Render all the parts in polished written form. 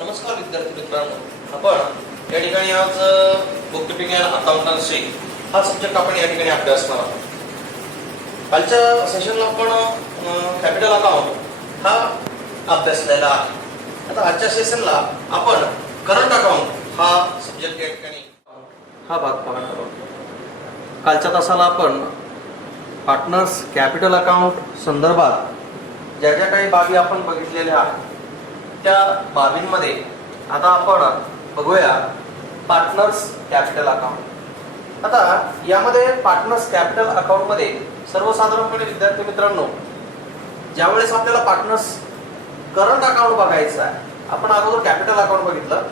नमस्कार विद्यार्थी मित्रांनो, आपण या ठिकाणी आज बुककीपिंग अँड अकाउंटन्सी हा सब्जेक्ट आपण या ठिकाणी अभ्यासणार आहोत. कालच्या सेशनला आपण कॅपिटल अकाउंट हा अभ्यासलेला आहे. आता आजच्या सेशनला आपण करंट अकाउंट हा सब्जेक्ट या ठिकाणी हा भाग पाहणार आहोत. कालच्या तासाला आपण पार्टनर्स कॅपिटल अकाउंट संदर्भात ज्या ज्या काही बाबी आपण बघितलेल्या आहेत त्या बाबींमध्ये आता आपण बघूया पार्टनर्स कॅपिटल अकाउंट. आता यामध्ये पार्टनर्स कॅपिटल अकाउंट मध्ये सर्वसाधारणपणे विद्यार्थी मित्रांनो, ज्यावेळेस आपल्याला पार्टनर्स करंट अकाउंट बघायचं आहे, आपण अगोदर कॅपिटल अकाउंट बघितलं,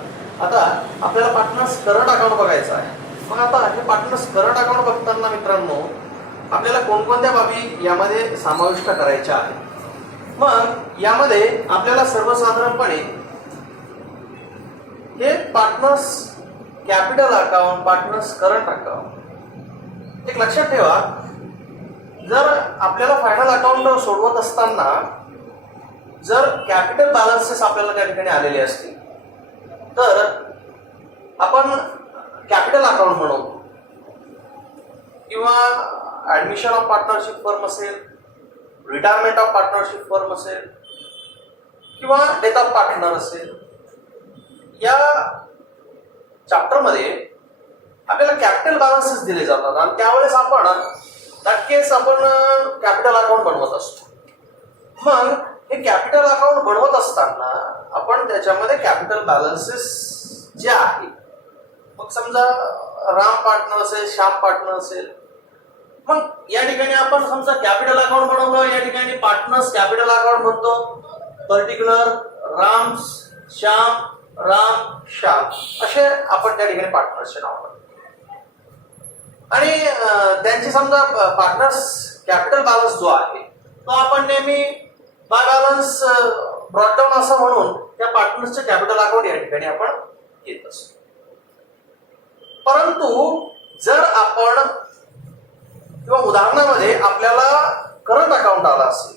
आता आपल्याला पार्टनर्स करंट अकाउंट बघायचं आहे. मग आता हे पार्टनर्स करंट अकाउंट बघताना मित्रांनो, आपल्याला कोणकोणत्या बाबी यामध्ये समाविष्ट करायच्या आहेत. मग यामध्ये आपल्याला सर्वसाधारणपणे हे partners capital account, partners current account एक लक्षात ठेवा. जर आपल्याला फायनल अकाउंट सोडवत असताना जर कॅपिटल बॅलन्सेस आपल्याला त्या ठिकाणी आलेले असतील तर आपण कॅपिटल अकाउंट म्हणू, किंवा ऍडमिशन ऑफ पार्टनरशिप फर्म असेल, रिटायरमेंट ऑफ पार्टनरशिप फर्म असेल, किंवा डेथ ऑफ पार्टनर असेल, या चॅप्टरमध्ये आपल्याला कॅपिटल बॅलन्सेस दिले जातात आणि त्यावेळेस आपण नक्कीच आपण कॅपिटल अकाउंट बनवत असतो. मग हे कॅपिटल अकाउंट बनवत असताना आपण त्याच्यामध्ये कॅपिटल बॅलन्सेस जे आहे, मग समजा राम पार्टनर असेल, श्याम पार्टनर असेल, मग या ठिकाणी आपण समजा कॅपिटल अकाउंट बनवलं, या ठिकाणी पार्टनर्स कॅपिटल अकाउंट म्हणतो. पर्टिक्युलर राम श्याम असे आपण त्या ठिकाणी पार्टनर्सचे नाव म्हणतो. आणि त्यांची समजा पार्टनर्स कॅपिटल बॅलन्स जो आहे तो आपण नेहमी बाय बॅलन्स ब्रॉडडाऊन असं म्हणून त्या पार्टनर्सचे कॅपिटल अकाउंट या ठिकाणी आपण घेत असतो. परंतु जर आपण किंवा उदाहरणामध्ये आपल्याला करंट अकाउंट आला असेल,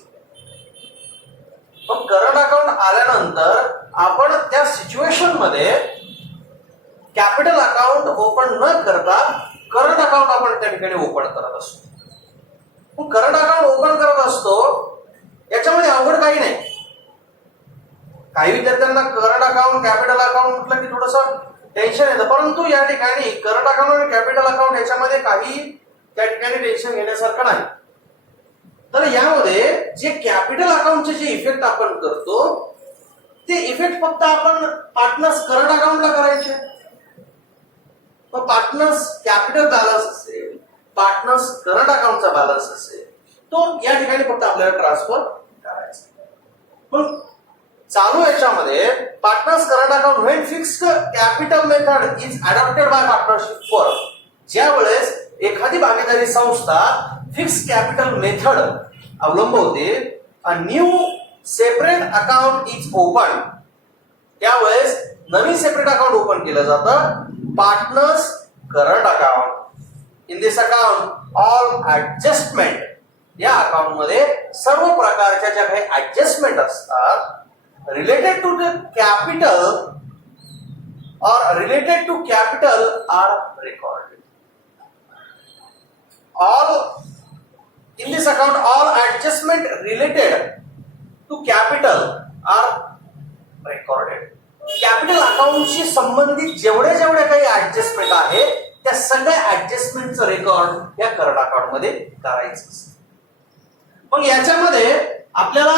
मग करंट अकाउंट आल्यानंतर आपण त्या सिच्युएशन मध्ये कॅपिटल अकाउंट ओपन न करता करंट अकाउंट आपण त्या ठिकाणी ओपन करत असतो. मग करंट अकाउंट ओपन करत असतो याच्यामध्ये अवघड काही नाही. काही विद्यार्थ्यांना करंट अकाउंट कॅपिटल अकाउंट म्हटलं की थोडंसं टेन्शन येतं, परंतु या ठिकाणी करंट अकाउंट आणि कॅपिटल अकाउंट याच्यामध्ये काही त्या ठिकाणी टेन्शन घेण्यासारखं नाही. तर यामध्ये जे कॅपिटल अकाउंटचे जे इफेक्ट आपण करतो ते इफेक्ट फक्त आपण पार्टनर्स करंट अकाउंटला करायचे. मग पार्टनर्स कॅपिटल बॅलन्स असेल, पार्टनर्स करंट अकाउंटचा बॅलन्स असेल, तो या ठिकाणी फक्त आपल्याला ट्रान्सफर करायचा. मग चालू याच्यामध्ये partners current account when fixed capital method is adopted by partnership firm, ज्या वेळेस एखादी भागीदारी संस्था फिक्स कॅपिटल मेथड अवलंबवते, a new separate account is open, त्यावेळेस नवीन सेपरेट अकाउंट ओपन केलं जातं, partners current account. In this account all adjustment, या अकाउंट मध्ये सर्व प्रकारच्या ज्या काही ऍडजस्टमेंट असतात related to the capital or related to capital are recorded. All in this account, all adjustment related to capital are recorded. Capital अकाउंटशी संबंधित जेवढे काही ऍडजस्टमेंट आहे त्या सगळ्या ऍडजस्टमेंटचं रेकॉर्ड या करंट अकाउंट मध्ये करायचं असतं. मग याच्यामध्ये आपल्याला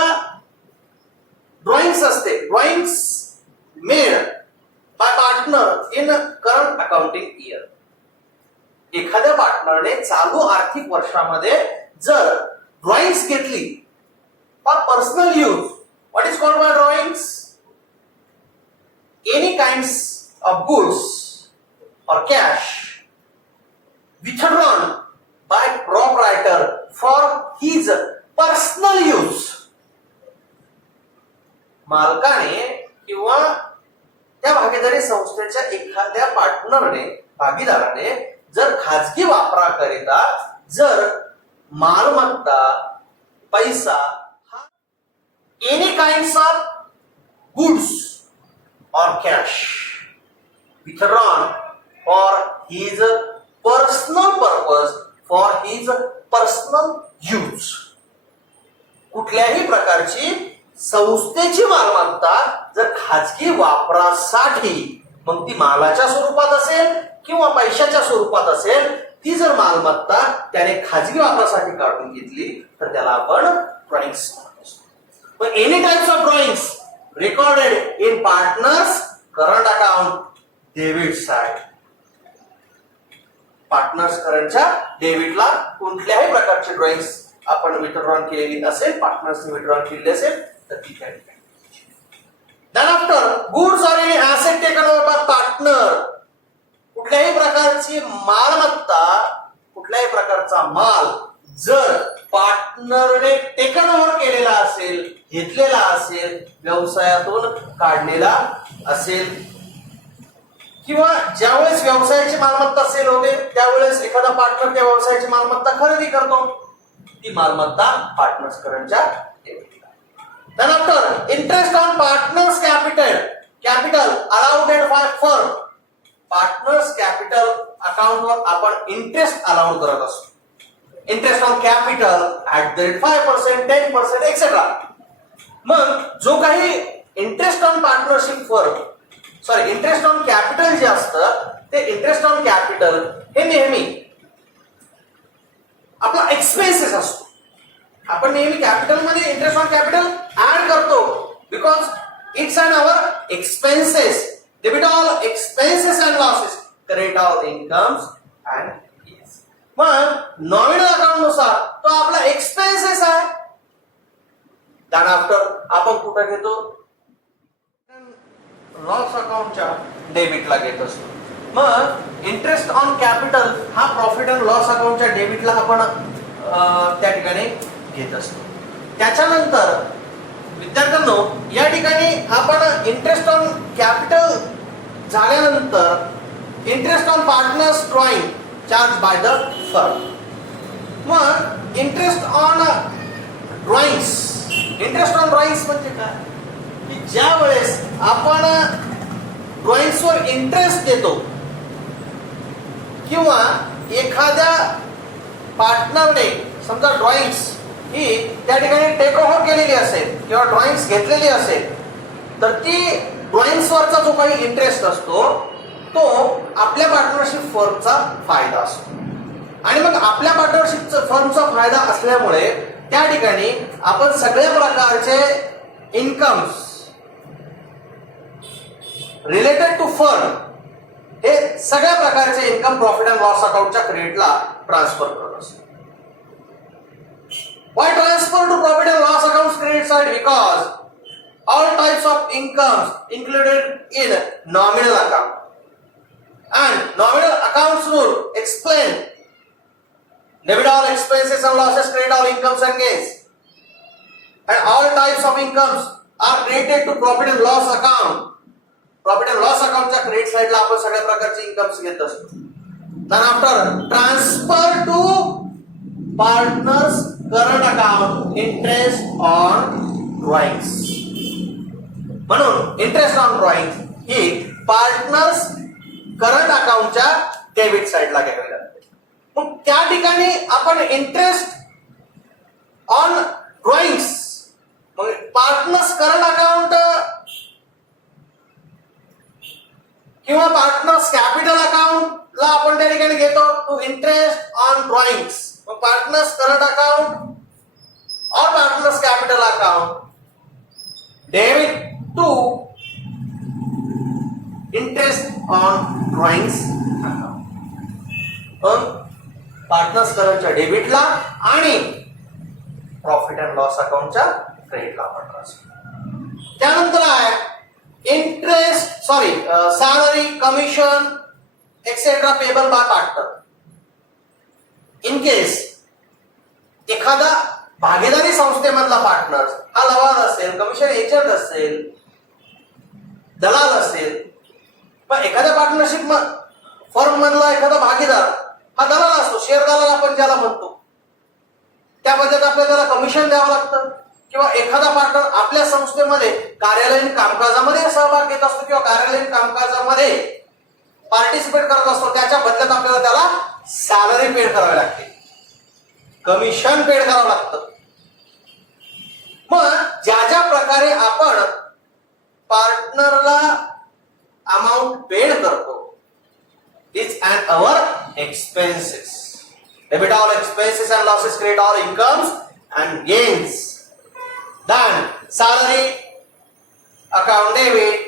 ड्रॉइंग्स असते, drawings made by partner in current accounting year. एखाद्या पार्टनरने चालू आर्थिक वर्षामध्ये जर ड्रॉइंग्स घेतली for personal use, what is called by drawings? Any kinds of goods or cash withdrawn by proprietor for his personal use. मालकाने किंवा त्या भागीदारी संस्थेच्या एखाद्या पार्टनरने, भागीदाराने जर खाजगी वापराकरिता जर मालमत्ता, पैसा, any kinds of goods or cash withdrawn for his personal purpose, for his personal use. कुठल्याही प्रकारची संस्थेची मालमत्ता जर खाजगी वापरासाठी, मग ती मालाच्या स्वरूपात असेल किंवा पैशाच्या स्वरूपात असेल, ती जर मालमत्ता त्याने खाजगी वापरासाठी काढून घेतली तर त्याला आपण ड्रॉइंग्स म्हणतो. पण any types of drawings recorded in partners current account debit side. Partners करंटच्या डेबिटला कुठल्याही प्रकारचे ड्रॉइंग्स आपण विथड्रॉन केलेली असेल, पार्टनर्सने विथड्रॉन केलेली असेल तर ती काय. Then after goods or any asset taken over by partner, कुठल्याही प्रकारची मालमत्ता, कुठल्याही प्रकारचा माल जर पार्टनरने टेकन ओव्हर केलेला असेल, घेतलेला असेल, व्यवसायातून काढलेला असेल, किंवा ज्यावेळेस व्यवसायाची मालमत्ता सेल होते त्यावेळेस एखादा पार्टनर त्या व्यवसायाची मालमत्ता खरेदी करतो, ती मालमत्ता पार्टनर्स करंटच्या डेबिटला. त्यानंतर interest on partners capital allowed by firm. Partners capital अकाउंटवर आपण इंटरेस्ट अलाउड करत असतो. Interest on capital at the 5%, 10%, etcetera. मग जो काही interest on partnership firm, sorry interest on capital जे असतं ते इंटरेस्ट ऑन कॅपिटल हे नेहमी आपला एक्सपेन्सेस असतो. आपण नेहमी कॅपिटल मध्ये इंटरेस्ट ऑन कॅपिटल ऍड करतो because it's an our expenses. Debit all expenses and losses, credit all incomes and fees. मग नॉमिनल अकाउंट नुसार तो आपला एक्सपेन्सेस आहे. त्यानंतर आपण कुठे घेतो, लॉस अकाउंटच्या डेबिटला घेत असतो. मग इंटरेस्ट ऑन कॅपिटल हा प्रॉफिट अँड लॉस अकाउंटच्या डेबिटला आपण त्या ठिकाणी घेत असतो. त्याच्यानंतर विद्यार्थ्यांनो या ठिकाणी आपण इंटरेस्ट ऑन कॅपिटल झाल्यानंतर interest on partners drawing charge by the firm. मग interest on drawings, interest on drawings म्हणजे काय की ज्या वेळेस आपण ड्रॉइंग्सवर इंटरेस्ट देतो किंवा एखाद्या पार्टनरने समजा ड्रॉइंग्स ही त्या ठिकाणी टेक ओव्हर केलेली असेल किंवा ड्रॉइंग्स घेतलेली असेल तर ती ड्रॉइंग्सवरचा जो काही इंटरेस्ट असतो तो आपल्या पार्टनरशिप फर्मचा फायदा असतो. आणि मग आपल्या पार्टनरशिप फर्मचा फायदा असल्यामुळे त्या ठिकाणी आपण सगळ्या प्रकारचे इन्कम्स रिलेटेड टू फर्म हे सगळ्या प्रकारचे इन्कम प्रॉफिट अँड लॉस अकाउंटच्या क्रेडिटला ट्रान्सफर करत असतो. Why transfer to profit and loss accounts credit side? Because all types of incomes included in nominal account. And nominal accounts rule explain debit all expenses and losses, credit all incomes and gains. And all types of incomes are credited to profit and loss account. Profit and loss account च्या credit side ला आपण सगळ्या प्रकारचे incomes घेत असतो. Then after transfer to partners current account interest on drawings. म्हणून interest on drawing ही partners current अकाउंटच्या डेबिट साइडला घ्यावी लागते. मग त्या ठिकाणी आपण इंटरेस्ट ऑन ड्रॉइंग्स मग पार्टनर्स करंट अकाउंट किंवा पार्टनर्स कॅपिटल अकाउंटला आपण त्या ठिकाणी घेतो टू इंटरेस्ट ऑन ड्रॉइंग्स. मग partners current account or partners capital account debit to interest on drawings account. मग पार्टनर्स करंटच्या डेबिटला आणि प्रॉफिट अँड लॉस अकाउंटच्या क्रेडिटला आपण ट्रान्सफर. त्यानंतर आहे interest salary commission etcetera payable by partner. In case एखादा भागीदारी संस्थेमधला पार्टनर हा लवाद असेल, कमिशन एजंट असेल, दलाल असेल, पण एखाद्या पार्टनरशिप फर्म मधला एखादा भागीदार हा दलाल असतो, शेअर दलाल आपण ज्याला म्हणतो, त्या पद्धतीने आपल्याला त्याला कमिशन द्यावं लागतं किंवा एखादा पार्टनर आपल्या संस्थेमध्ये कार्यालयीन कामकाजामध्ये सहभाग घेत असतो किंवा कार्यालयीन कामकाजामध्ये पार्टिसिपेट करत असतो, त्याच्या बदल्यात आपल्याला त्याला सॅलरी पेड करावी लागते, कमिशन पेड करावं लागतं. मग ज्या ज्या प्रकारे आपण पार्टनरला अमाऊंट पेड करतो, is and our expenses. Debit all expenses and losses, credit all incomes and gains. Then salary account debit,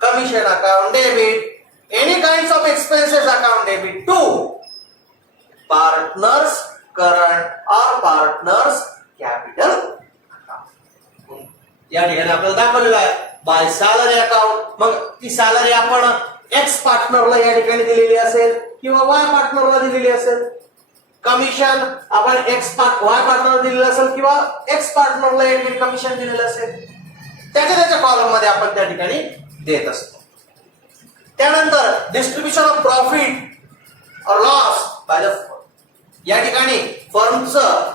commission account debit, any kinds of expenses account debit to partners current or partners capital account. या ठिकाणी आपल्याला दाखवलेलं आहे bye salary account. मग ती salary आपण x पार्टनरला या ठिकाणी दिलेली असेल किंवा वाय पार्टनरला दिलेली असेल. कमिशन आपण वाय पार्टनर दिलेलं असेल किंवा एक्स पार्टनरला या ठिकाणी कमिशन दिलेलं असेल. त्याच्या कॉलम मध्ये आपण त्या ठिकाणी देत असतो. त्यानंतर डिस्ट्रीब्युशन ऑफ प्रॉफिट और लॉस बाय द फर्म. या ठिकाणी फर्मचं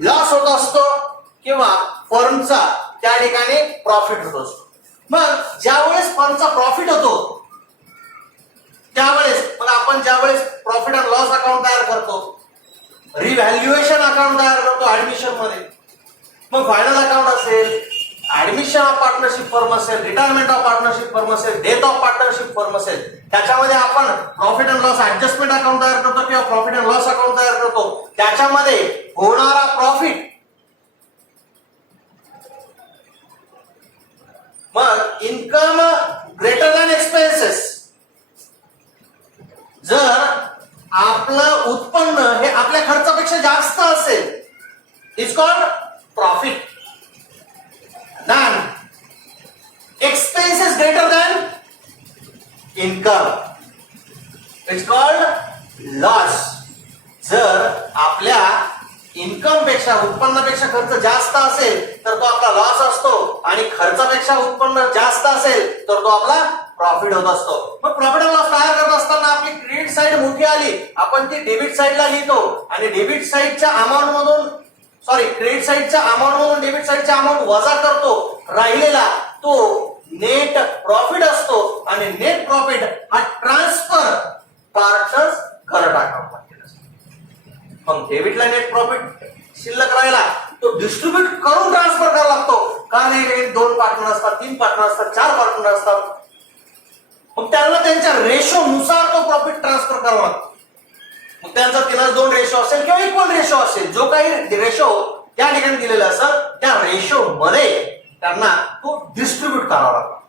लॉस होत असतो किंवा फर्मचा त्या ठिकाणी प्रॉफिट होत असतो. मग ज्यावेळेस फर्मचा प्रॉफिट होतो त्यावेळेस मग आपण ज्यावेळेस प्रॉफिट अँड लॉस अकाउंट तयार करतो, रिव्हॅल्युएशन अकाउंट तयार करतो ऍडमिशन मध्ये. मग फायनल अकाउंट असेल, ऍडमिशन ऑफ पार्टनरशिप फर्म असेल, रिटायरमेंट ऑफ पार्टनरशिप फर्म असेल, डेथ ऑफ पार्टनरशिप फर्म असेल, त्याच्यामध्ये आपण profit and loss adjustment account तयार करतो किंवा प्रॉफिट अँड लॉस अकाउंट तयार करतो. त्याच्यामध्ये होणारा प्रॉफिट मग इन्कम ग्रेटर दॅन एक्सपेन्सेस. जर आपलं उत्पन्न हे आपल्या खर्चापेक्षा जास्त असेल, is called profit. Than expenses greater than income, is called loss. जर आपल्या इन्कम पेक्षा उत्पन्नापेक्षा खर्च जास्त असेल तर तो आपला लॉस असतो आणि खर्चापेक्षा उत्पन्न जास्त असेल तर तो आपला प्रॉफिट होत असतो. मग प्रॉफिट अँड लॉस तयार करत असताना आपली क्रेडिट साइड मोठी आली, आपण ती डेबिट साइडला लिहितो आणि डेबिट साइडच्या अमाऊंट मधून क्रेडिट साइडच्या अमाऊंट मधून डेबिट साइडच्या अमाऊंट वजा करतो. राहिलेला तो नेट प्रॉफिट असतो आणि नेट प्रॉफिट हा ट्रान्सफर पार्टनर्स करंट अकाउंट मध्ये असतो. मग डेबिटला नेट प्रॉफिट शिल्लक राहिला तो डिस्ट्रीब्यूट करून ट्रान्सफर करावा लागतो. कारण 2 पार्टनर असतात, 3 पार्टनर असतात, 4 पार्टनर असतात. मग त्यांना त्यांच्या रेशो नुसार तो प्रॉफिट ट्रान्सफर करावा लागतो. मग त्यांचा 3:2 रेशो असेल किंवा इक्वल रेशो असेल, जो काही रेशो त्या ठिकाणी दिलेला असेल त्या रेशो मध्ये त्यांना तो डिस्ट्रीब्यूट करावा लागतो.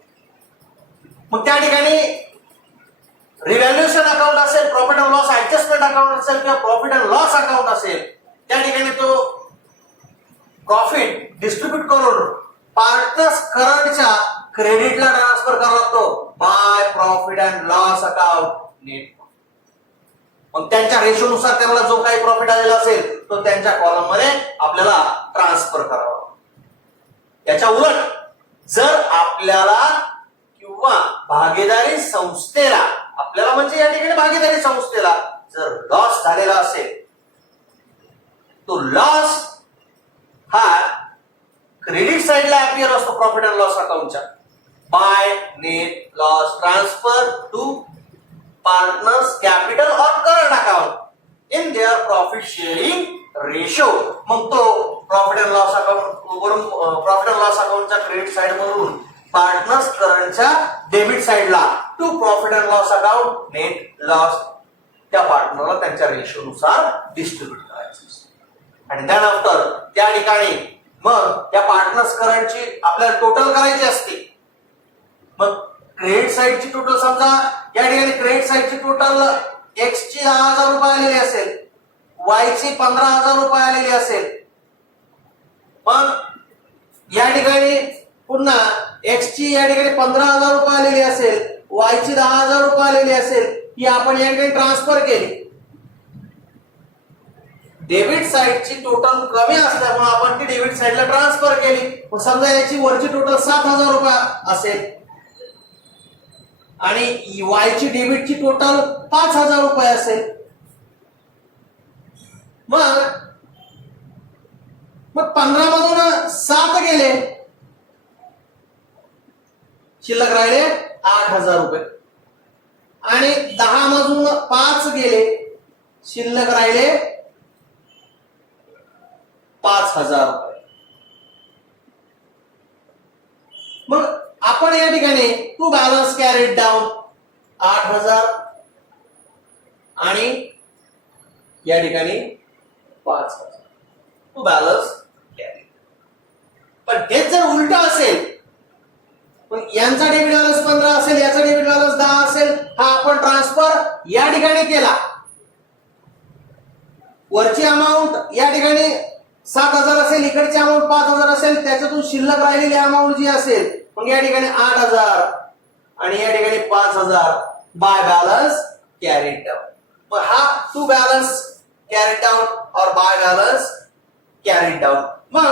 मग त्या ठिकाणी रिव्हॅल्युएशन अकाउंट असेल, profit and loss adjustment account असेल किंवा प्रॉफिट अँड लॉस अकाउंट असेल, त्या ठिकाणी तो प्रॉफिट डिस्ट्रीब्यूट करून पार्टनर्स करंटच्या क्रेडिटला ट्रान्सफर करावा लागतो by profit and loss account net. मग त्यांच्या रेशोनुसार त्यांना जो काही प्रॉफिट आलेला असेल तो त्यांच्या कॉलम मध्ये आपल्याला ट्रान्सफर करावा. याच्या उलट जर आपल्याला किंवा भागीदारी संस्थेला, आपल्याला म्हणजे या ठिकाणी भागीदारी संस्थेला जर लॉस झालेला असेल, तो लॉस हा क्रेडिट साइडला अपियर असतो प्रॉफिट अँड लॉस अकाउंटच्या. By net loss transfer to partners capital or current account in their profit sharing ratio. मग तो प्रॉफिट अँड लॉस अकाउंट वरून प्रॉफिट अँड लॉस अकाउंटच्या क्रेडिट साइड मधून पार्टनर्स करंटच्या डेबिट साइडला to profit and loss account net loss त्या पार्टनरला त्यांच्या रेशोनुसार डिस्ट्रीब्यूट करायचं. आणि त्यानंतर त्या ठिकाणी मग त्या पार्टनर्स करंटची आपल्याला टोटल करायची असते. मग क्रेडिट साइडची टोटल समजा या ठिकाणी क्रेडिट साइडची टोटल एक्स ची 10,000 रुपये आलेली असेल, वाय ची 15,000 रुपये आलेली असेल. मग या ठिकाणी पुन्हा एक्स ची या ठिकाणी 15,000 रुपये आलेली असेल, वाय ची 10,000 रुपये आलेली असेल, ही आपण या ठिकाणी ट्रान्सफर केली. डेबिट साइडची टोटल कमी असल्यामुळे आपण ती डेबिट साइडला ट्रान्सफर केली. समजा याची वरची टोटल 7,000 रुपये असेल आणि वायची डेबिटची टोटल 5,000 रुपये असेल. मग मग 15 मधून 7 गेले, शिल्लक राहिले 8,000 रुपये. आणि 10 मधून 5 गेले, शिल्लक राहिले 5,000 रुपये. मग आपण या ठिकाणी टू बॅलन्स कॅरीड डाऊन 8,000 आणि या ठिकाणी 5,000 टू बॅलन्स कॅरीड. पण हेच जर उलट असेल, पण यांचा डेबिट बॅलन्स 15 असेल, याचा डेबिट बॅलन्स 10 असेल, हा आपण ट्रान्सफर या ठिकाणी केला. वरची अमाऊंट या ठिकाणी 7,000 असेल, इकडची अमाऊंट 5,000 असेल, त्याच्यातून शिल्लक राहिलेली अमाऊंट जी असेल, मग या ठिकाणी 8,000 आणि या ठिकाणी 5,000 बाय बॅलन्स कॅरीड डाऊन. मग हा to balance carried down or by balance carried down. मग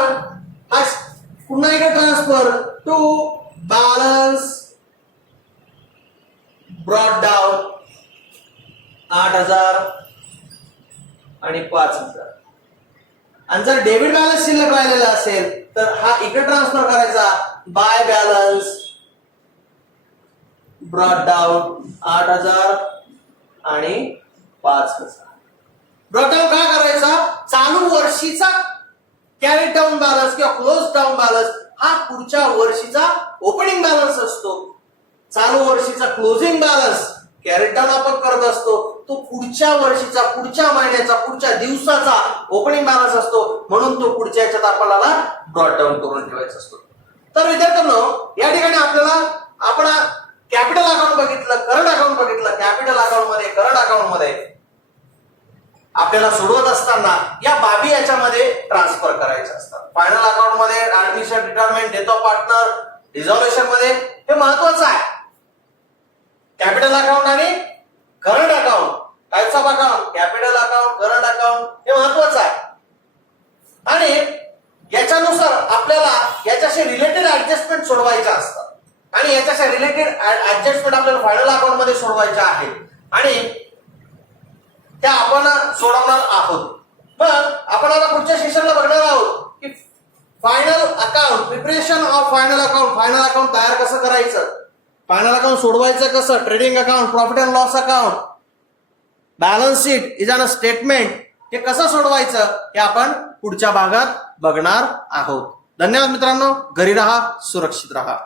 हा पुन्हा एकदा transfer to balance brought down 8,000 आणि 5,000. आणि जर डेबिट बॅलन्स शिल्लक राहिलेला असेल तर हा इकडे ट्रान्सफर करायचा बाय बॅलन्स ब्रॉट डाऊन 8,000 आणि 5,000. ब्रॉट डाऊन काय करायचा, चालू वर्षीचा कॅरीड डाऊन बॅलन्स किंवा क्लोज डाऊन बॅलन्स हा पुढच्या वर्षीचा ओपनिंग बॅलन्स असतो. चालू वर्षीचा क्लोजिंग बॅलन्स कॅरीड डाऊन आपण करत असतो, तो पुढच्या वर्षीचा, पुढच्या महिन्याचा, पुढच्या दिवसाचा ओपनिंग बॅलन्स असतो. म्हणून तो पुढच्या याच्यात आपल्याला ब्रॉट डाऊन करून ठेवायचा असतो. तर विद्यार्थ्यांनो, या ठिकाणी आपण कॅपिटल अकाउंट बघितलं, करंट अकाउंट बघितलं. कॅपिटल अकाउंट मध्ये, करंट अकाउंट मध्ये आपल्याला सोडवत असताना या बाबी याच्यामध्ये ट्रान्सफर करायच्या असतात. फायनल अकाउंट मध्ये admission, retirement, death of partner, resolution मध्ये हे महत्वाचं आहे. कॅपिटल अकाउंट आणि current account, types of account, capital account, current account हे महत्वाचं आहे. आणि याच्यानुसार आपल्याला याच्याशी रिलेटेड ऍडजस्टमेंट सोडवायच्या असतात आणि याच्याशी रिलेटेड ऍडजस्टमेंट आपल्याला फायनल अकाउंट मध्ये सोडवायच्या आहेत आणि त्या आपण सोडवणार आहोत. मग आपण आता पुढच्या सेशनला बघणार आहोत की final account, preparation of final account, final account तयार कसं करायचं, फायनल अकाउंट सोडवायचं कसं, trading account, profit and loss account, balance sheet is an statement हे कसं सोडवायचं हे आपण पुढच्या भागात बघणार आहोत. धन्यवाद मित्रांनो. घरी राहा, सुरक्षित राहा.